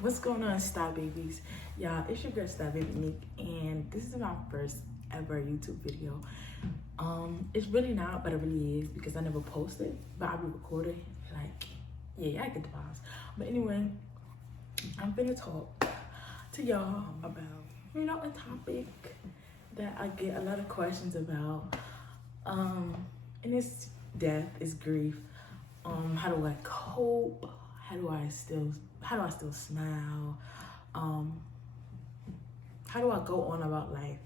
What's going on, Star Babies? Y'all, it's your girl Star Baby Nick, and this is my first ever YouTube video. It's really not, but it really is because I never posted, but I'll be recording. Like, yeah, I get the vibes. But anyway, I'm gonna talk to y'all about, a topic that I get a lot of questions about. And it's death, it's grief. How do I cope? How do I still smile? How do I go on about life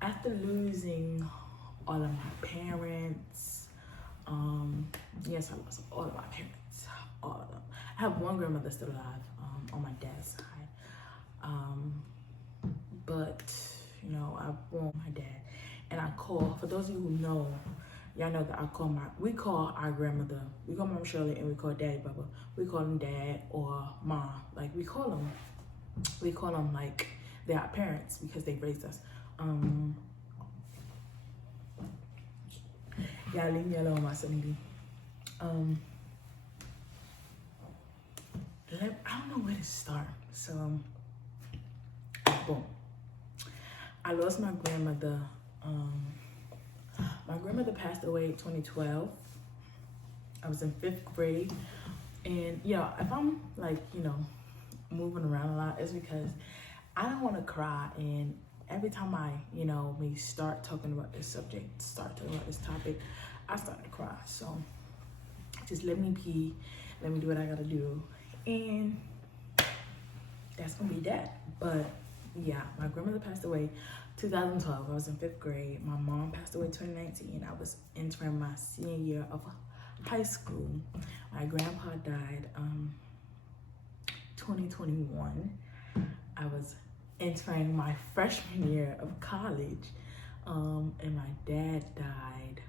after losing all of my parents? Yes, I lost all of my parents, all of them. I have one grandmother still alive, on my dad's side. But I want my dad, and I call, for those of you who know, y'all know that we call our grandmother, we call Mom Shirley and we call Daddy Bubba. We call them Dad or Mom. Like we call them like they're our parents because they raised us. Y'all leave me alone, my son. I don't know where to start. So, boom. I lost my grandmother. My grandmother passed away in 2012. I was in 5th grade. And if I'm like, moving around a lot, it's because I don't want to cry. And every time we start talking about this subject, start talking about this topic, I start to cry. So just let me pee, let me do what I gotta do. And that's gonna be that. But yeah, my grandmother passed away 2012. I was in 5th grade. My mom passed away 2019. I was entering my senior year of high school. My grandpa died 2021. I was entering my freshman year of college, and my dad died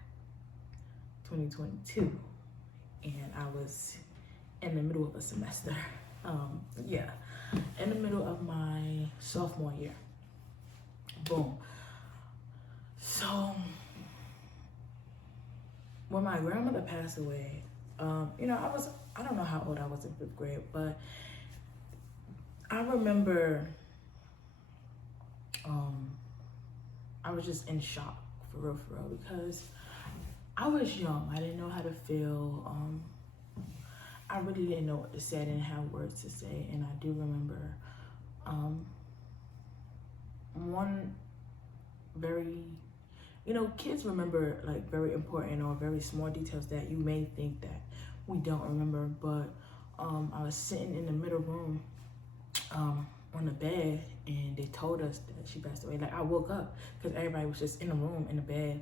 2022, and I was in the middle of a semester. In the middle of my sophomore year. Boom. So when my grandmother passed away, I don't know how old I was in 5th grade, but I remember I was just in shock for real, because I was young. I didn't know how to feel. I really didn't know what to say. I didn't have words to say. And I do remember one very, kids remember like very important or very small details that you may think that we don't remember. But I was sitting in the middle room on the bed, and they told us that she passed away. Like I woke up because everybody was just in the room, in the bed,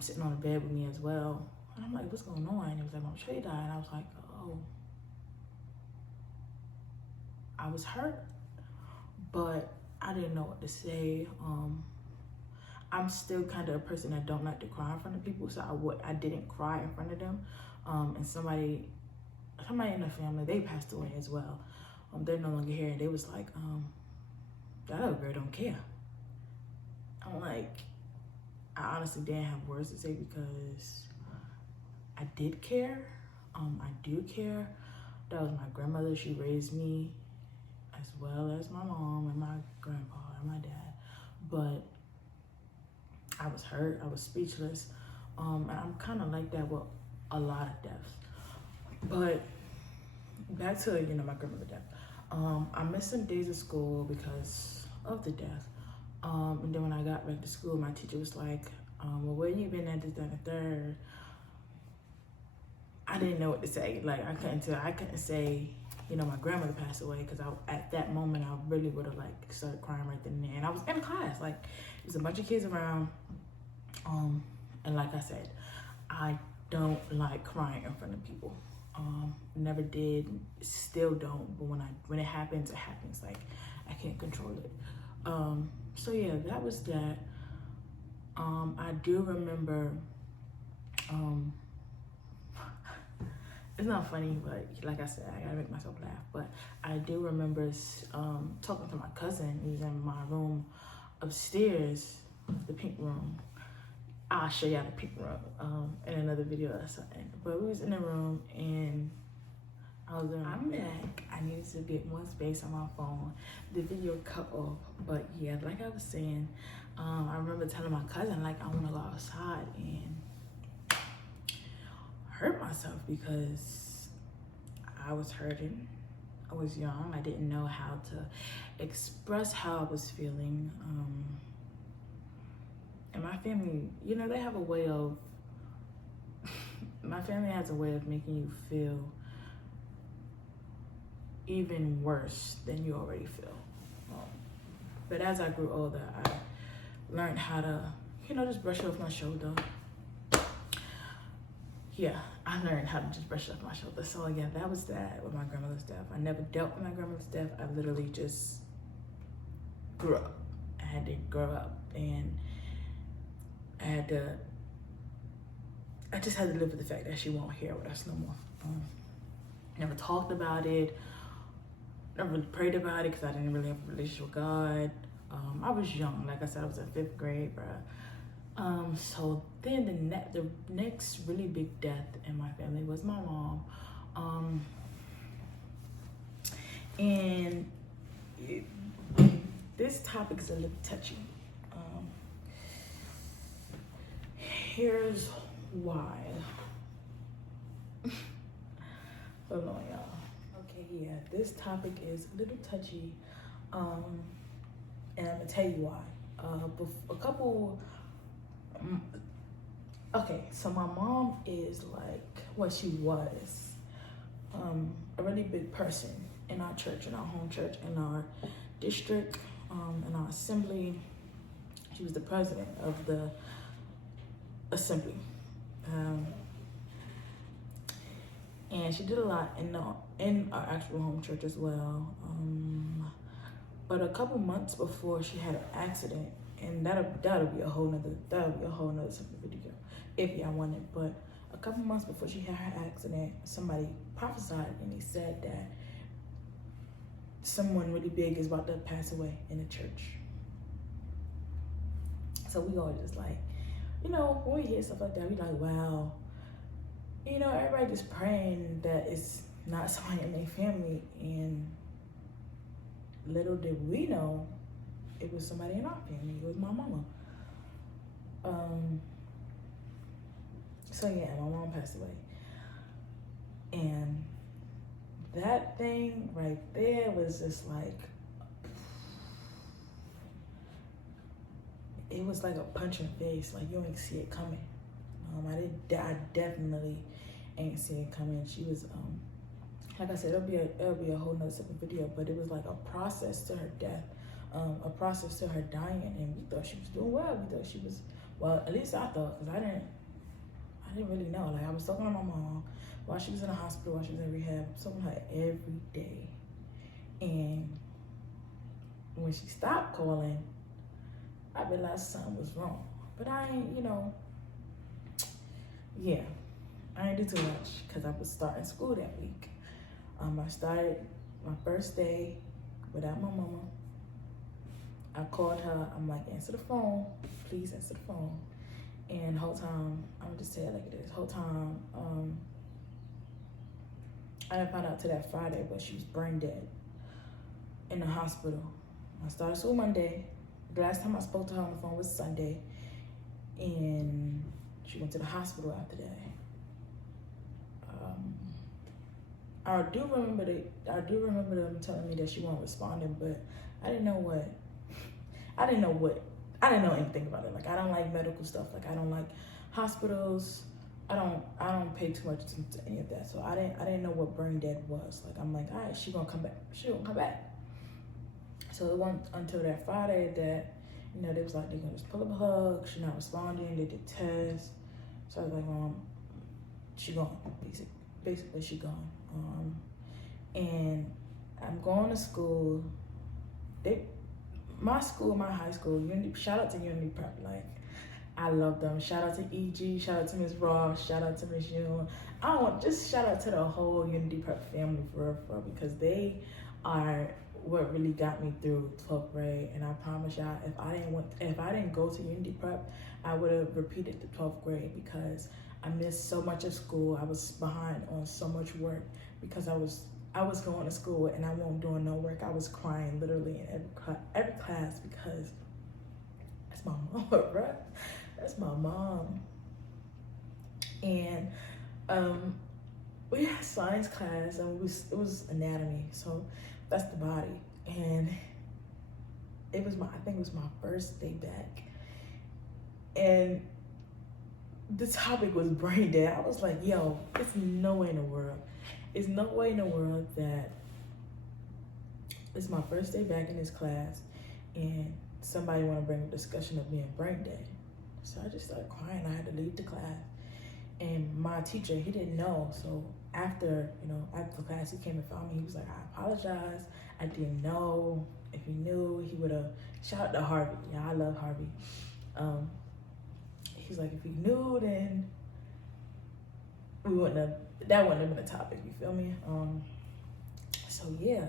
sitting on the bed with me as well. And I'm like, what's going on? And it was like, Mom Shay died. And I was like, oh. I was hurt, but I didn't know what to say. I'm still kind of a person that don't like to cry in front of people, so I didn't cry in front of them. And somebody in the family, they passed away as well. They're no longer here, and they was like, that other girl don't care. I'm like, I honestly didn't have words to say because I did care. I do care. That was my grandmother. She raised me as well as my mom and my grandpa and my dad. But I was hurt. I was speechless. And I'm kind of like that with a lot of deaths. But back to, my grandmother death. I missed some days of school because of the death. And then when I got back to school, my teacher was like, well, where you been at this, that, and the third? I didn't know what to say. Like, I couldn't say, my grandmother passed away, because at that moment, I really would have like started crying right then and there. And I was in class, like, there was a bunch of kids around. And like I said, I don't like crying in front of people. Never did, still don't. But when it happens, it happens. Like, I can't control it. So yeah, that was that. I do remember, it's not funny, but like I said, I gotta make myself laugh. But I do remember talking to my cousin. He was in my room upstairs, the pink room. I'll show y'all the pink room in another video or something. But we was in the room, and I was like, I'm back. I need to to get more space on my phone. The video cut off, but yeah, like I was saying, I remember telling my cousin like I want to go outside and hurt myself because I was hurting. I was young. I didn't know how to express how I was feeling. And my family, you know, they have a way of, my family has a way of making you feel even worse than you already feel. But as I grew older, I learned how to, you know, just brush it off my shoulder. Yeah, I learned how to just brush it off my shoulder. So yeah, that was that with my grandmother's death. I never dealt with my grandmother's death. I literally just grew up. I had to grow up, and I just had to live with the fact that she won't here with us no more. Never talked about it, never really prayed about it because I didn't really have a relationship with God. I was young, like I said, I was in 5th grade, bruh. So then the next really big death in my family was my mom. And this topic is a little touchy. Here's why. Hold on, y'all. Okay, yeah, this topic is a little touchy. And I'm gonna tell you why. Okay, so my mom is like, well, she was a really big person in our church, in our home church, in our district, in our assembly. She was the president of the assembly. And she did a lot in our actual home church as well. But a couple months before she had an accident, and that'll be a whole nother separate video if y'all want it. But a couple months before she had her accident, somebody prophesied and he said that someone really big is about to pass away in the church. So we all just like, you know, when we hear stuff like that, we like, wow. You know, everybody just praying that it's not somebody in their family, and little did we know it was somebody in our family. It was my mama. So yeah, my mom passed away. And that thing right there was just like, it was like a punch in the face. Like, you ain't see it coming. I definitely ain't see it coming. She was, like I said, it'll be a whole nother separate video, but it was like a process to her death, a process to her dying, and we thought she was doing well. We thought she was, well, at least I thought, because I didn't really know. Like, I was talking to my mom while she was in the hospital, while she was in rehab. I was talking to her every day. And when she stopped calling, I realized something was wrong. But I ain't, you know, yeah, I didn't do too much because I was starting school that week. I started my first day without my mama. I called her. I'm like, answer the phone. Please answer the phone. And the whole time, I'm gonna just tell you like it is. The whole time, I didn't find out till that Friday, but she was brain dead in the hospital. I started school Monday. The last time I spoke to her on the phone was Sunday, and she went to the hospital after that. I do remember them telling me that she wasn't responding, but I didn't know anything about it. Like, I don't like medical stuff. Like, I don't like hospitals. I don't pay too much attention to any of that. So I didn't know what brain dead was. Like, I'm like, all right, she gonna come back. She gonna come back. So it wasn't until that Friday that, you know, they was like, they're gonna just pull up a hug. She's not responding. They did tests. So I was like, she gone. Basically, she gone. And I'm going to school. My high school, shout out to Unity Prep. Like, I love them. Shout out to EG. Shout out to Ms. Ross. Shout out to Ms. Yoon. Just shout out to the whole Unity Prep family for real, because they are what really got me through 12th grade. And I promise y'all, if I didn't go to Unity Prep, I would have repeated the 12th grade, because I missed so much of school. I was behind on so much work because I was I was going to school and I wasn't doing no work. I was crying literally in every class because that's my mom, right? That's my mom. And we had science class, and it was anatomy, so that's the body. And I think it was my first day back, and the topic was brain dead. I was like, yo, it's no way in the world. It's no way in the world that it's my first day back in this class and somebody want to bring a discussion of being brain dead. So I just started crying. I had to leave the class. And my teacher, he didn't know. So after the class, he came and found me. He was like, I apologize. I didn't know. If he knew, he would have. Shout out to Harvey. Yeah, I love Harvey. He's like, if he knew, then that wouldn't have been a topic. You feel me? So yeah,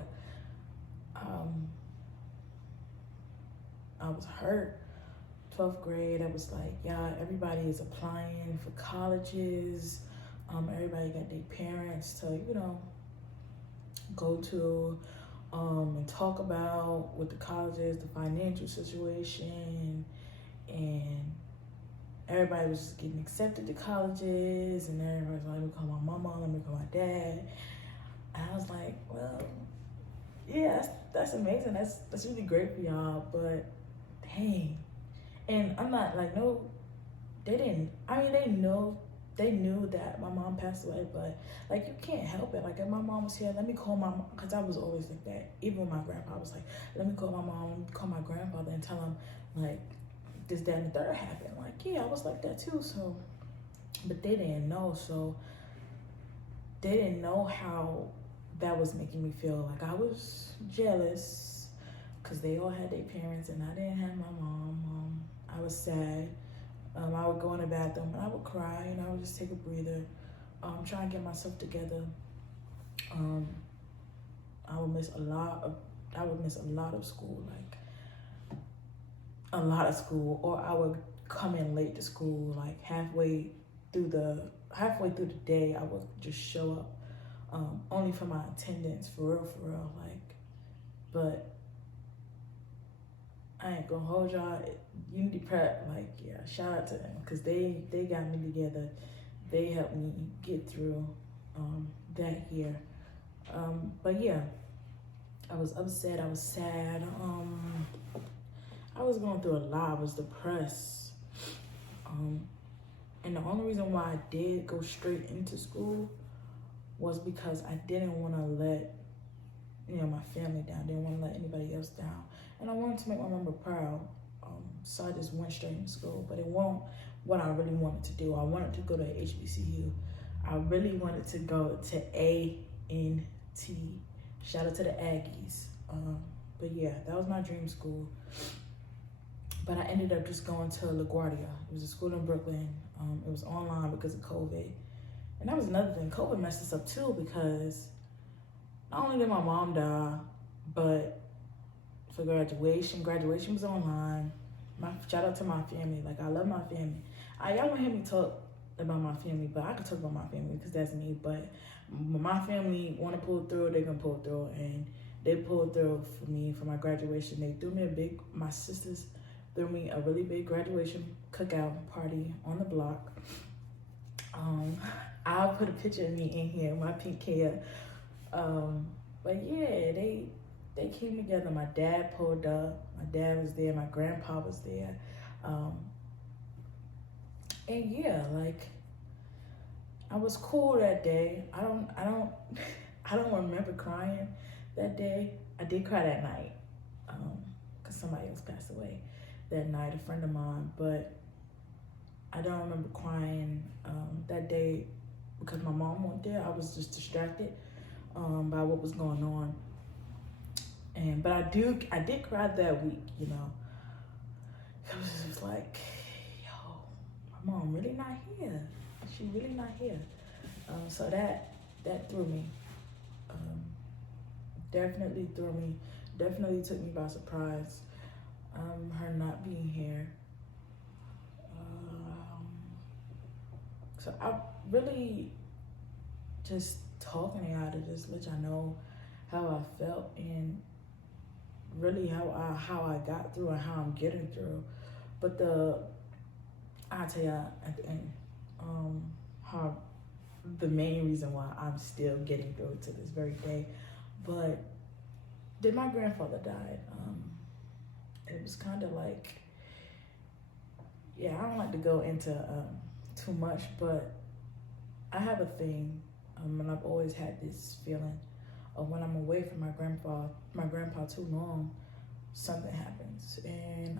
I was hurt. 12th grade, I was like, yeah, everybody is applying for colleges. Everybody got their parents to, go to and talk about with the colleges, the financial situation, and everybody was just getting accepted to colleges, and everybody was like, let me call my mama, let me call my dad. And I was like, well, yeah, that's amazing. That's really great for y'all, but dang. And I'm not like, no, they didn't. I mean, they knew that my mom passed away, but like, you can't help it. Like, if my mom was here, let me call my mom, because I was always like that. Even my grandpa was like, let me call my mom, let me call my grandfather and tell him, like, this, that, and the third happened. Like, yeah, I was like that too. So, but they didn't know. So, they didn't know how that was making me feel. Like, I was jealous because they all had their parents and I didn't have my mom. I was sad. I would go in the bathroom and I would cry, and I would just take a breather, try and get myself together. I would miss a lot of school, like a lot of school, or I would come in late to school, like halfway through the day. I would just show up, only for my attendance, for real, like. But I ain't gonna hold y'all. Unity Prep, like, yeah, shout out to them, because they got me together. They helped me get through that year. But yeah, I was upset. I was sad. I was going through a lot. I was depressed. And the only reason why I did go straight into school was because I didn't want to let my family down. Didn't want to let anybody else down. And I wanted to make my mama proud. So I just went straight into school. But it wasn't what I really wanted to do. I wanted to go to HBCU. I really wanted to go to A&T. Shout out to the Aggies. But yeah, that was my dream school. But I ended up just going to LaGuardia. It was a school in Brooklyn. It was online because of COVID. And that was another thing. COVID messed us up too, because not only did my mom die, but for graduation was online. Shout out to my family. Like, I love my family. Y'all won't hear me talk about my family, but I can talk about my family because that's me. But when my family want to pull through, they can pull through. And they pulled through for me for my graduation. My sisters threw me a really big graduation cookout party on the block. I'll put a picture of me in here, my pink hair. But yeah, they came together. My dad pulled up. My dad was there. My grandpa was there. And yeah, like, I was cool that day. I don't remember crying that day. I did cry that night, because somebody else passed away that night, a friend of mine. But I don't remember crying that day because my mom wasn't there. I was just distracted by what was going on. But I did cry that week, It was just like, yo, my mom really not here. She really not here. So that threw me. Definitely threw me. Definitely took me by surprise. Her not being here. So I really just talking to y'all to just let y'all know how I felt and really how I got through and how I'm getting through. But I'll tell y'all at the end how the main reason why I'm still getting through it to this very day. But then my grandfather died. It was kind of like, yeah, I don't like to go into too much, but I have a thing, and I've always had this feeling of when I'm away from my grandpa too long, something happens. And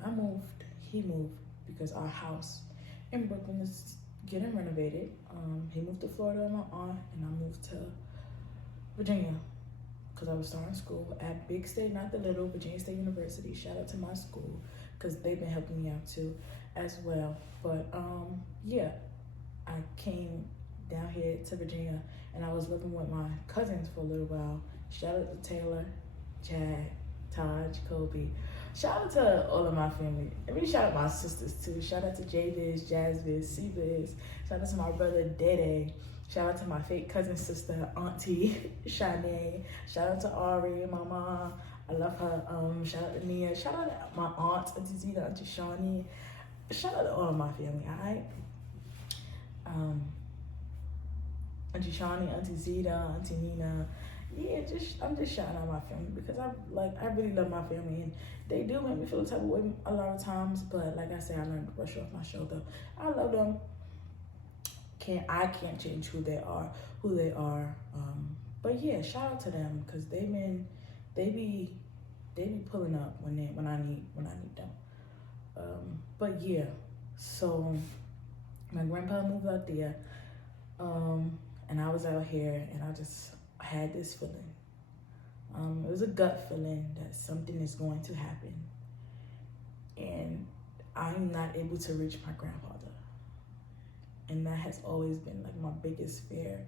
he moved because our house in Brooklyn is getting renovated. He moved to Florida with my aunt, and I moved to Virginia because I was starting school at Big State, not the little, Virginia State University. Shout out to my school because they've been helping me out too as well. But yeah, I came down here to Virginia and I was living with my cousins for a little while. Shout out to Taylor, Chad, Taj, Kobe. Shout out to all of my family. I mean, shout out my sisters too. Shout out to J-Biz, Jazz-Biz, C-Biz. Shout out to my brother, Dede. Shout out to my fake cousin sister, Auntie Shanae. Shout out to Ari, my mom. I love her. Shout out to Nia. Shout out to my aunts, Auntie Zita, Auntie Shawnee. Shout out to all of my family, alright? Auntie Shawnee, Auntie Zita, Auntie Nina. Yeah, I'm just shouting out my family because I really love my family, and they do make me feel the type of way a lot of times. But like I said, I learned to brush off my shoulder. I love them. I can't change who they are. But yeah, shout out to them because they be pulling up when I need them. But yeah, so my grandpa moved out there, and I was out here, and I just had this feeling. It was a gut feeling that something is going to happen, and I'm not able to reach my grandfather. And that has always been like my biggest fear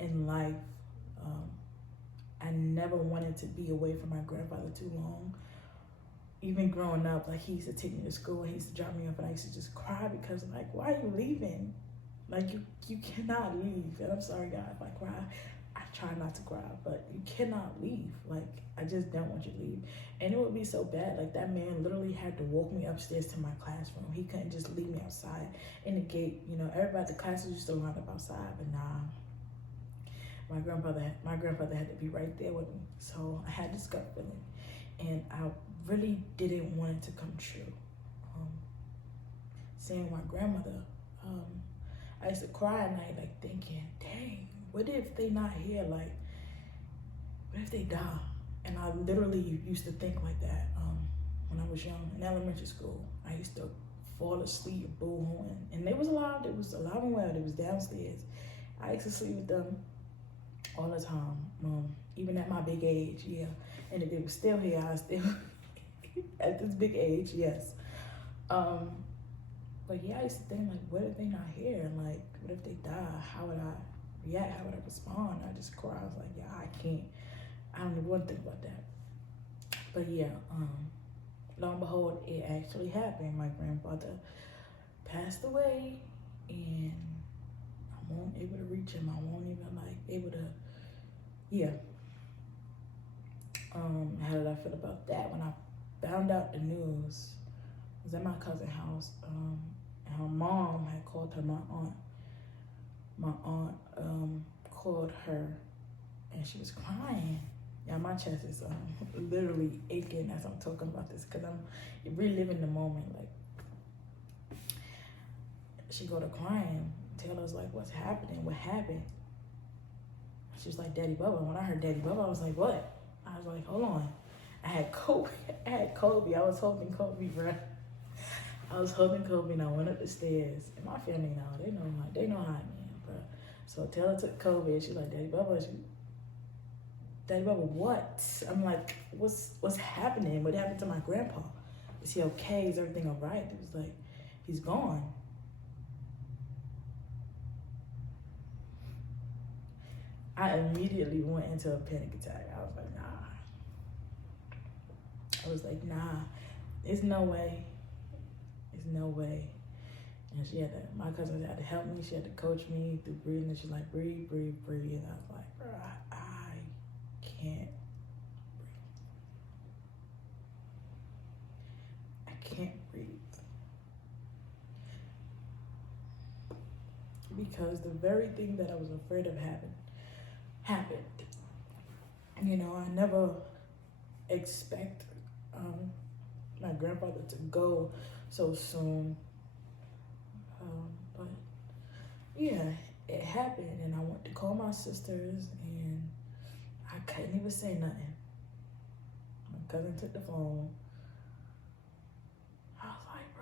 in life. I never wanted to be away from my grandfather too long. Even growing up, like he used to take me to school and he used to drop me off, and I used to just cry because I'm like, why are you leaving? Like you cannot leave. And I'm sorry, God, if I cry, I try not to cry, but you cannot leave. Like, I just don't want you to leave. And it would be so bad. Like, that man literally had to walk me upstairs to my classroom. He couldn't just leave me outside in the gate. You know, everybody at the classes used to line up outside, but nah. My grandfather had to be right there with me. So I had this gut feeling, and I really didn't want it to come true. Seeing my grandmother, I used to cry at night, like thinking, dang, what if they not here? Like, what if they die? And I literally used to think like that when I was young in elementary school. I used to fall asleep, bullhorn, and they was alive. It was alive and well. It was downstairs. I used to sleep with them all the time, even at my big age, yeah. And if they were still here, I still at this big age, yes. But yeah, I used to think like, what if they not here? Like, what if they die? How would I react? How would I respond? I just cry. I was like, yeah, I don't even want to think about that. But yeah, lo and behold, it actually happened. My grandfather passed away, and I won't able to reach him. I won't even like able to, yeah. How did I feel about that when I found out the news? I was at my cousin's house, and her mom had called her, my aunt. My aunt called her, and she was crying. Yeah, my chest is literally aching as I'm talking about this because I'm reliving the moment. Like, she go to crying. Taylor's like, what's happening? What happened? She was like, Daddy Bubba. When I heard Daddy Bubba, I was like, what? I was like, hold on. I had Kobe. I was holding Kobe, bro. I was holding Kobe, and I went up the stairs. And my family now, they know how I am, bro. So Taylor took Kobe, and she's like, Daddy Bubba. Daddy Bubba, what? I'm like, what's happening? What happened to my grandpa? Is he okay? Is everything all right? It was like, he's gone. I immediately went into a panic attack. I was like, nah. There's no way. And my cousin had to help me. She had to coach me through breathing. And she's like, breathe, breathe, breathe. And I was like, bro, I can't breathe. I can't breathe. Because the very thing that I was afraid of happened. You know, I never expect my grandfather to go so soon. But yeah, it happened, and I went to call my sisters, and I couldn't even say nothing. My cousin took the phone. I was like,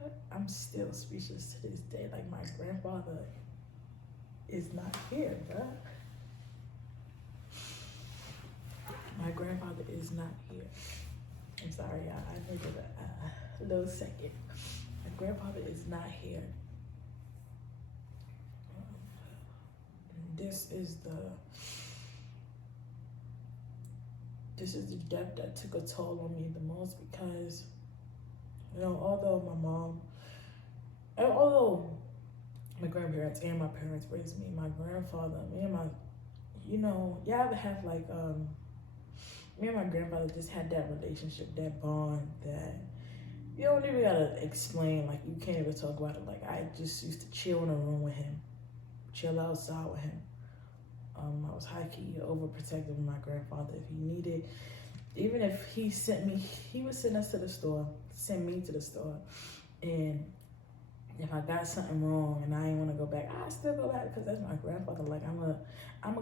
bro, I'm still speechless to this day. Like, my grandfather is not here, bro. My grandfather is not here. I'm sorry, I needed a little second. My grandfather is not here. This is the death that took a toll on me the most, because, you know, although my grandparents and my parents raised me, my grandfather, me and my, you know, y'all ever have like, me and my grandfather just had that relationship, that bond that you don't even gotta explain. Like, you can't even talk about it. Like, I just used to chill in a room with him, chill outside with him. I was high-key overprotective of my grandfather. If he needed, even if he would send us to the store, send me to the store. And if I got something wrong and I didn't want to go back, I still go back, because that's my grandfather. Like, I'm gonna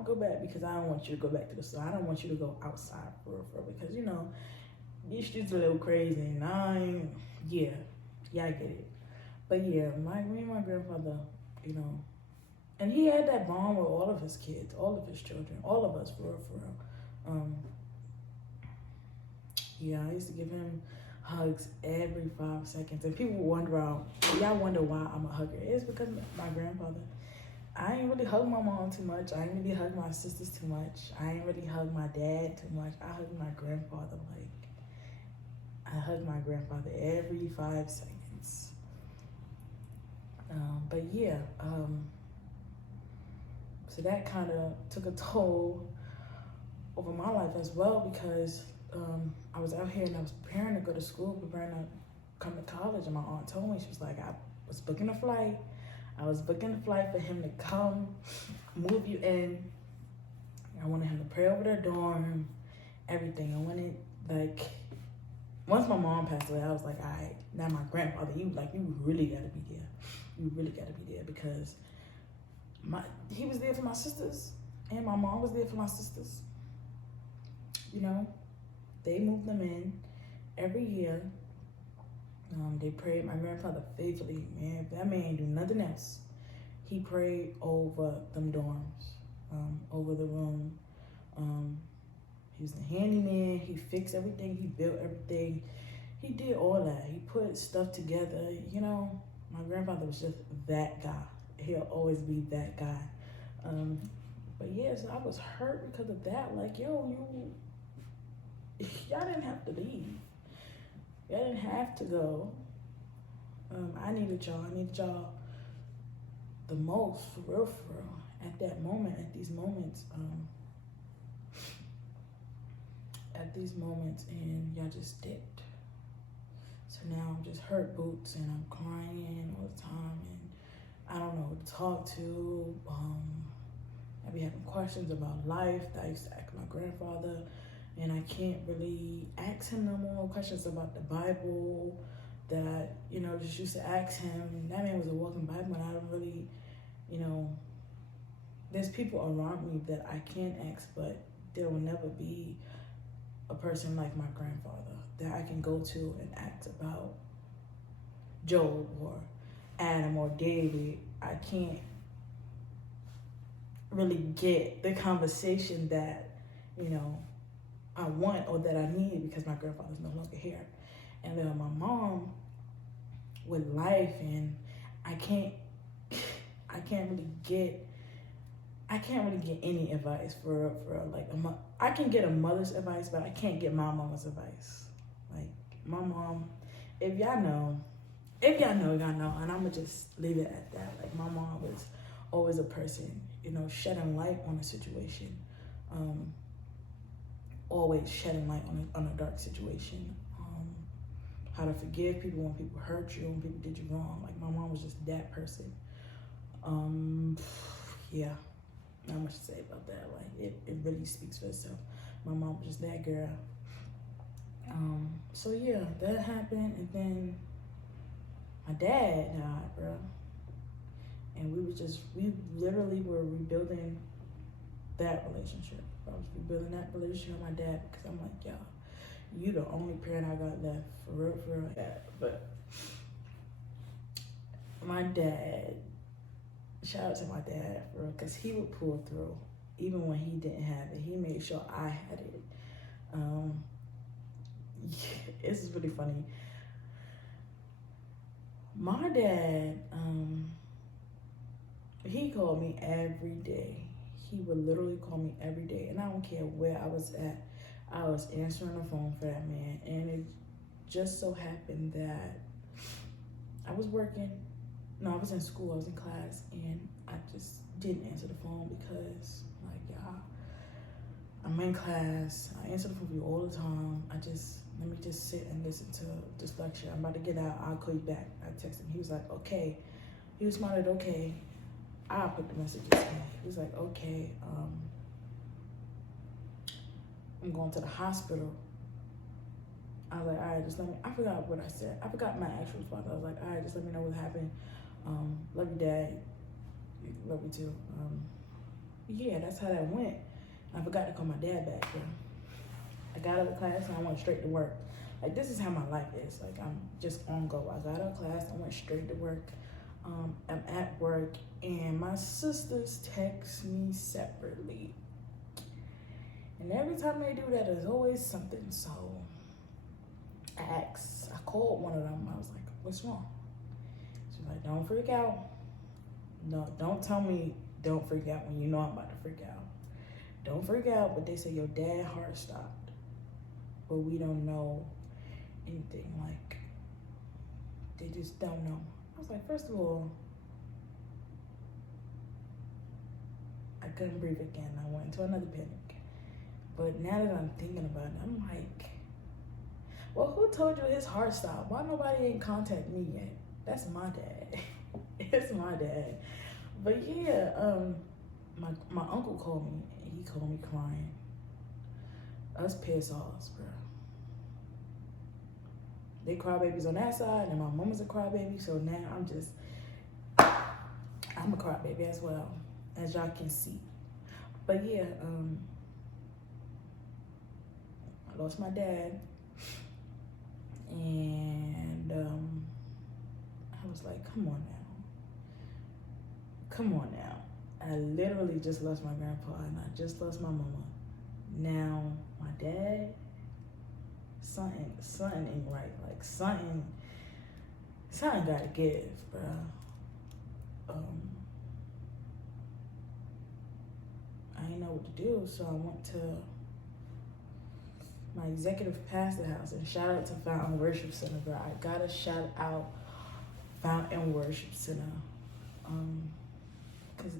go back, because I don't want you to go back to the store. I don't want you to go outside for real, because, you know, these streets are a little crazy. And I get it. But yeah, me and my grandfather, you know, and he had that bond with all of his kids, all of his children, all of us, for real. Yeah, I used to give him hugs every 5 seconds. And people y'all wonder why I'm a hugger. It's because of my grandfather. I ain't really hug my mom too much. I ain't really hug my sisters too much. I ain't really hug my dad too much. I hug my grandfather. I hug my grandfather every 5 seconds. But yeah, so that kind of took a toll over my life as well, because I was out here and I was preparing to go to school, preparing to come to college, and my aunt told me, she was like, I was booking a flight for him to come, move you in. I wanted him to pray over their dorm, everything. I wanted, like, once my mom passed away, I was like, all right, now my grandfather, you really gotta be there. You really gotta be there, because he was there for my sisters, and my mom was there for my sisters. You know, they moved them in every year. They prayed my grandfather faithfully, man. If that man ain't do nothing else, he prayed over them dorms, over the room. He was the handyman. He fixed everything. He built everything. He did all that. He put stuff together. You know, my grandfather was just that guy. He'll always be that guy. But yes, I was hurt because of that. Like, y'all didn't have to leave. Y'all didn't have to go. I needed y'all the most, for real. At that moment, at these moments, and y'all just dipped. So now I'm just hurt boots, and I'm crying all the time, and I don't know who to talk to. I be having questions about life that I used to ask my grandfather, and I can't really ask him no more questions about the Bible that I, you know, just used to ask him. That man was a walking Bible, and I don't really, you know, there's people around me that I can ask, but there will never be a person like my grandfather that I can go to and ask about Job or Adam or David. I can't really get the conversation that, you know, I want or that I need, because my grandfather's no longer here. And then my mom with life, and I can't really get any advice for like I can get a mother's advice, but I can't get my mama's advice. Like, my mom, if y'all know, If y'all know, y'all know. And I'm going to just leave it at that. Like, my mom was always a person, you know, shedding light on a situation. Always shedding light on a dark situation. How to forgive people when people hurt you, when people did you wrong. Like, my mom was just that person. Yeah, not much to say about that. Like, it really speaks for itself. My mom was just that girl. So yeah, that happened, and then my dad died, bro. And we literally were rebuilding that relationship. I was rebuilding that relationship with my dad because I'm like, yo, you the only parent I got left, for real, for real. Yeah, but my dad, shout out to my dad, for real, because he would pull through even when he didn't have it. He made sure I had it. This is really funny. My dad, he called me every day. He would literally call me every day, and I don't care where I was at. I was answering the phone for that man, and it just so happened that I was working. No, I was in school. I was in class, and I just didn't answer the phone because, like, yeah, I'm in class. I answer the phone for you all the time. Let me just sit and listen to this lecture. I'm about to get out. I'll call you back. I texted him. He was like, okay. He responded, okay. I'll put the messages in. He was like, okay, I'm going to the hospital. I was like, all right, just let me, I forgot what I said. I forgot my actual response. I was like, all right, just let me know what happened. Love you, Dad. Love you too. Yeah, that's how that went. I forgot to call my dad back, bro. I got out of class and I went straight to work. Like, this is how my life is. Like, I'm just on go. I got out of class, I went straight to work. I'm at work, and my sisters text me separately. And every time they do that, there's always something. So I called one of them. I was like, what's wrong? She's like, don't freak out. No, don't tell me don't freak out when you know I'm about to freak out. Don't freak out, but they say your dad's heart stopped. But we don't know anything. Like, they just don't know. I was like, first of all, I couldn't breathe again. I went into another panic. But now that I'm thinking about it, I'm like, well, who told you his heart stopped? Why nobody ain't contact me yet? That's my dad. It's my dad. But yeah, my uncle called me, and he called me crying. Us pissed off, bro. They crybabies on that side, and my mama's a crybaby, so now I'm a crybaby as well, as y'all can see. But yeah, I lost my dad, and I was like, come on now. I literally just lost my grandpa, and I just lost my mama. Now, my dad, something ain't right. Like, something gotta give, bro. I didn't know what to do, so I went to my executive pastor house, and shout out to Fountain Worship Center, bro. I gotta shout out Fountain Worship Center, because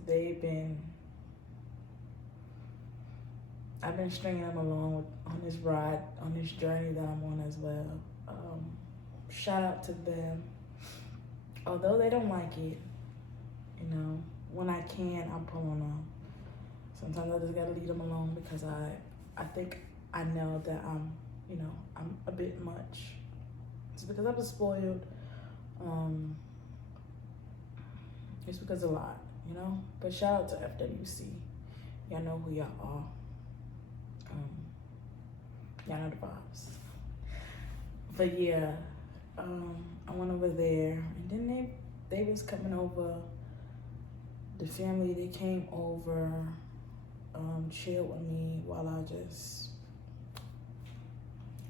I've been stringing them along on this ride, on this journey that I'm on as well. Shout out to them. Although they don't like it, you know, when I can, I'm pulling them. Sometimes I just gotta leave them alone because I think I know that I'm a bit much. It's because I was spoiled. It's because of a lot, you know? But shout out to FWC. Y'all know who y'all are. Y'all know the vibes. But yeah, I went over there, and then they was coming over. The family, they came over, chilled with me while I just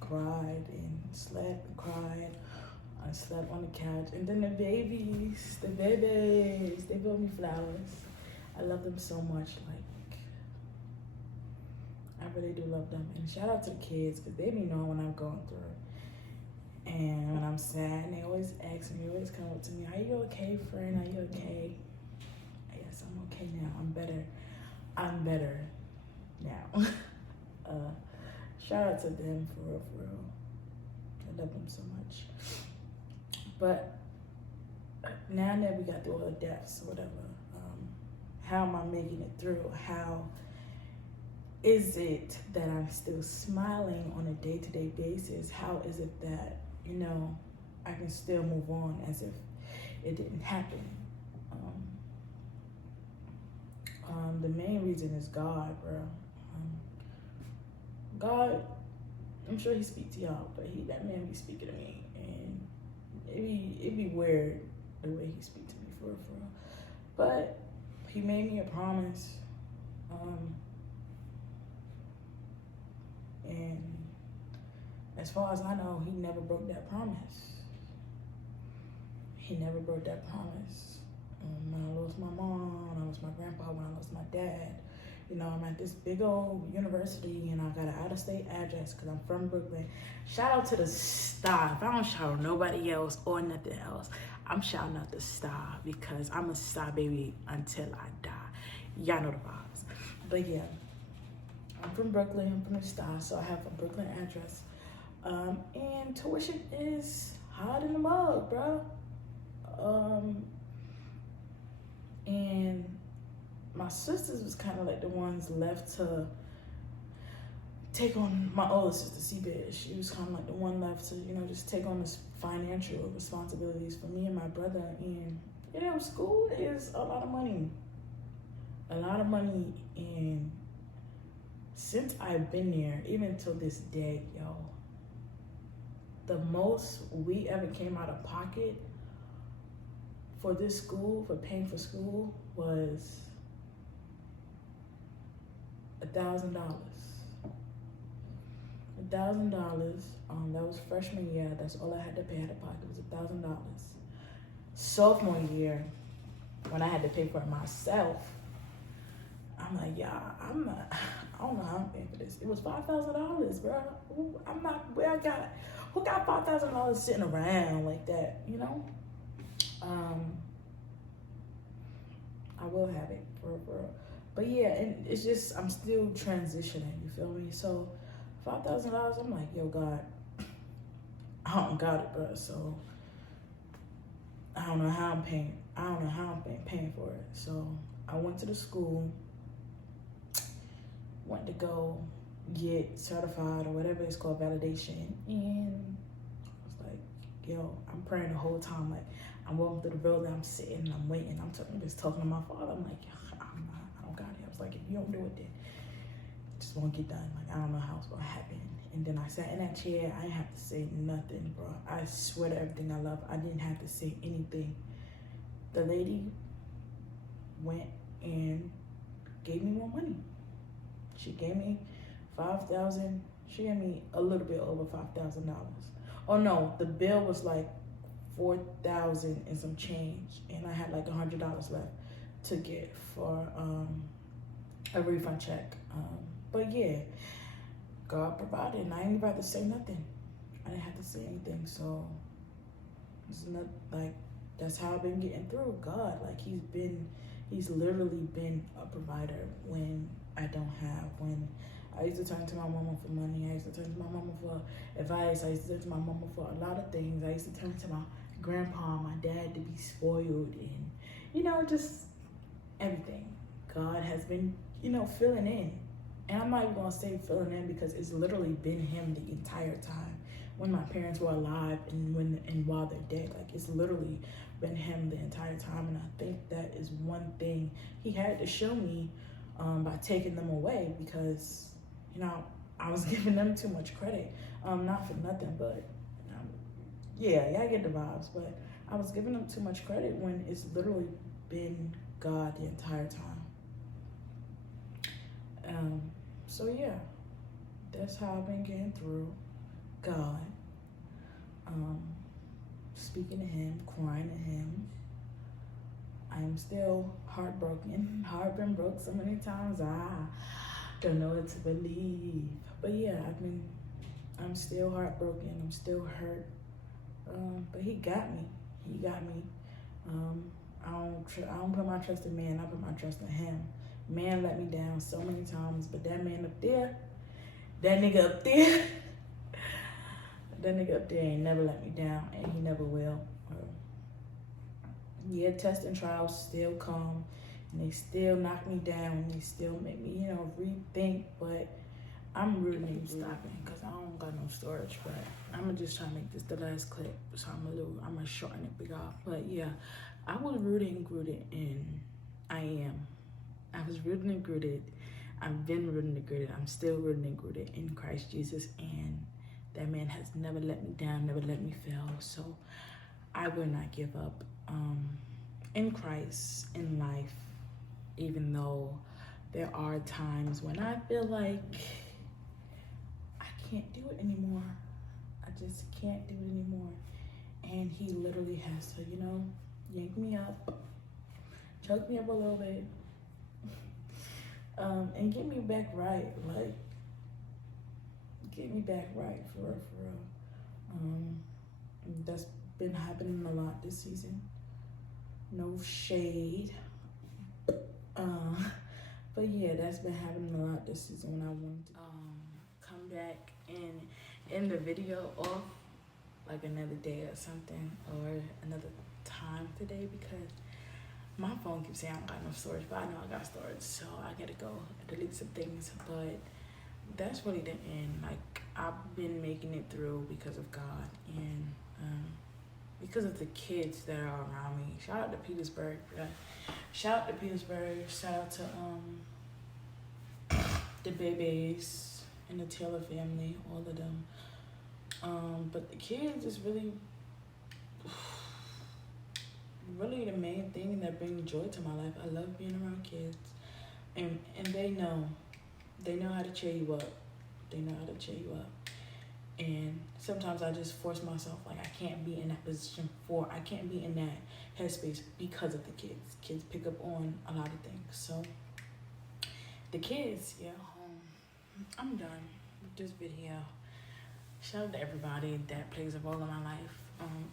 cried and slept and cried. I slept on the couch, and then the babies, they brought me flowers. I love them so much. Like, I really do love them. And shout out to the kids, because they be knowing what I'm going through. And when I'm sad, they always ask me, they always come up to me, are you okay, friend? Are you okay? Yes, I'm okay now. I'm better now. Shout out to them for real, for real. I love them so much. But now that we got through all the deaths or whatever, how am I making it through? How is it that I'm still smiling on a day-to-day basis? How is it that, I can still move on as if it didn't happen? The main reason is God, bro. God, I'm sure he speaks to y'all, but that man be speaking to me, and it be weird the way he speaks to me, for real. But he made me a promise, and as far as I know, he never broke that promise. He never broke that promise. When I lost my mom, when I lost my grandpa, when I lost my dad, I'm at this big old university and I got an out-of-state address because I'm from Brooklyn. Shout out to the star. If I don't shout out nobody else or nothing else, I'm shouting out the star because I'm a star baby until I die. Y'all know the vibes. But yeah, I'm from Brooklyn. I'm from the star, so I have a Brooklyn address. And tuition is hot in the mug, bro. And my sisters was kind of like the ones left to take on, my older sister, C-Bed. She was kind of like the one left to, just take on this financial responsibilities for me and my brother. And, school is a lot of money. A lot of money. And since I've been there, even till this day, the most we ever came out of pocket for this school, for paying for school, was $1,000. $1,000. That was freshman year. That's all I had to pay out of pocket, was $1,000. Sophomore year, when I had to pay for it myself, I'm like, I don't know how I'm paying for this. It was $5,000, bro. I'm not where who got $5,000 sitting around like that, I will have it for real. But yeah, and it's just, I'm still transitioning, you feel me? So $5,000, I'm like, yo, God, I don't got it, bro. So I don't know how I'm paying for it. So I went to the school, went to go get certified or whatever it's called, validation, and I was like, yo, I'm praying the whole time. Like, I'm walking through the building, I'm sitting, and I'm waiting. I'm just talking to my father. I'm like, I don't got it. I was like, if you don't do it, then it just won't get done. Like, I don't know how it's gonna happen. And then I sat in that chair. I didn't have to say nothing, bro. I swear to everything I love, I didn't have to say anything. The lady went and gave me more money. She gave me $5,000. She gave me a little bit over $5,000. Oh no, the bill was like $4,000 and some change, and I had like $100 left to get for a refund check. But yeah, God provided, and I ain't about to say nothing. I didn't have to say anything, so it's not like, that's how I've been getting through. God, like, he's literally been a provider when I don't have. When I used to turn to my mama for money, I used to turn to my mama for advice, I used to turn to my mama for a lot of things. I used to turn to my grandpa, my dad, to be spoiled, and just everything. God has been, filling in. And I'm not even gonna say filling in, because it's literally been him the entire time. When my parents were alive and while they're dead, like, it's literally been him the entire time. And I think that is one thing he had to show me by taking them away, because I was giving them too much credit. Not for nothing, but yeah, y'all get the vibes. But I was giving them too much credit when it's literally been God the entire time. So yeah, that's how I've been getting through. God, speaking to him, crying to him. I am still heartbroken. Heart been broke so many times, I don't know what to believe. But yeah, I'm still heartbroken. I'm still hurt. But he got me. He got me. I don't put my trust in man. I put my trust in him. Man let me down so many times, but that man up there, that nigga up there, that nigga up there ain't never let me down, and he never will. Yeah, tests and trials still come, and they still knock me down, and they still make me, rethink, but I'm rooting stopping because I don't got no storage, but I'm gonna just try to make this the last clip, so I'm gonna shorten it big off. But yeah, I was rooted and rooted, and I was rooted and rooted. I've been rooted and rooted. I'm still rooted and rooted in Christ Jesus, and that man has never let me down, never let me fail. So I will not give up in Christ, in life, even though there are times when I feel like I can't do it anymore. I just can't do it anymore. And he literally has to, yank me up, choke me up a little bit, and get me back right. Like, get me back right, for real. That's been happening a lot this season. No shade. But yeah, that's been happening a lot this season when I wanted to come back and end the video off like another day or something, or another time today, because my phone keeps saying I don't got no storage, but I know I got storage, so I gotta go delete some things. But that's really the end. Like, I've been making it through because of God, and because of the kids that are around me. Shout out to Petersburg. Shout out to Petersburg. Shout out to the babies and the Taylor family, all of them. But the kids is really the main thing that brings joy to my life. I love being around kids, and they know how to cheer you up. They know how to cheer you up. And sometimes I just force myself, like, I can't be in that position I can't be in that headspace because of the kids. Kids pick up on a lot of things. So the kids, yeah. I'm done with this video. Shout out to everybody that plays a role in my life.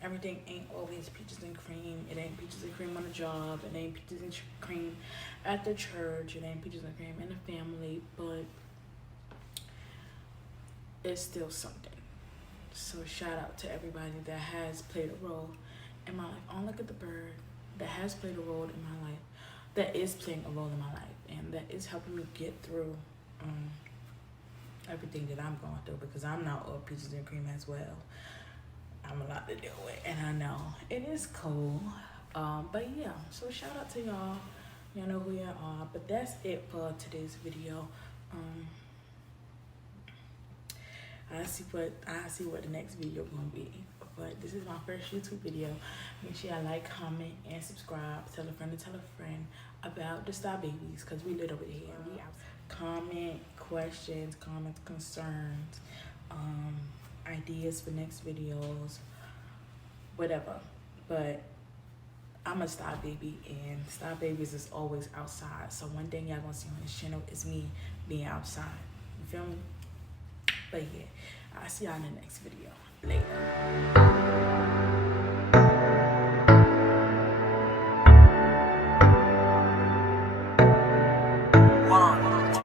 Everything ain't always peaches and cream. It ain't peaches and cream on the job. It ain't peaches and cream at the church. It ain't peaches and cream in the family. But it's still something. So shout out to everybody that has played a role in my life. Oh, look at the bird. That has played a role in my life. That is playing a role in my life. And that is helping me get through everything that I'm going through. Because I'm not all peaches and cream as well. I'm a lot to deal with. And I know. It is cool. But yeah. So shout out to y'all. Y'all know who y'all are. But that's it for today's video. I see what the next video gonna be. But this is my first YouTube video. Make sure y'all like, comment, and subscribe. Tell a friend to tell a friend about the Star Babies, because we live over here. We out. Comment questions, comments, concerns, ideas for next videos, whatever. But I'm a Star Baby, and Star Babies is always outside. So one thing y'all gonna see on this channel is me being outside. You feel me? But yeah, I'll see y'all in the next video. Later.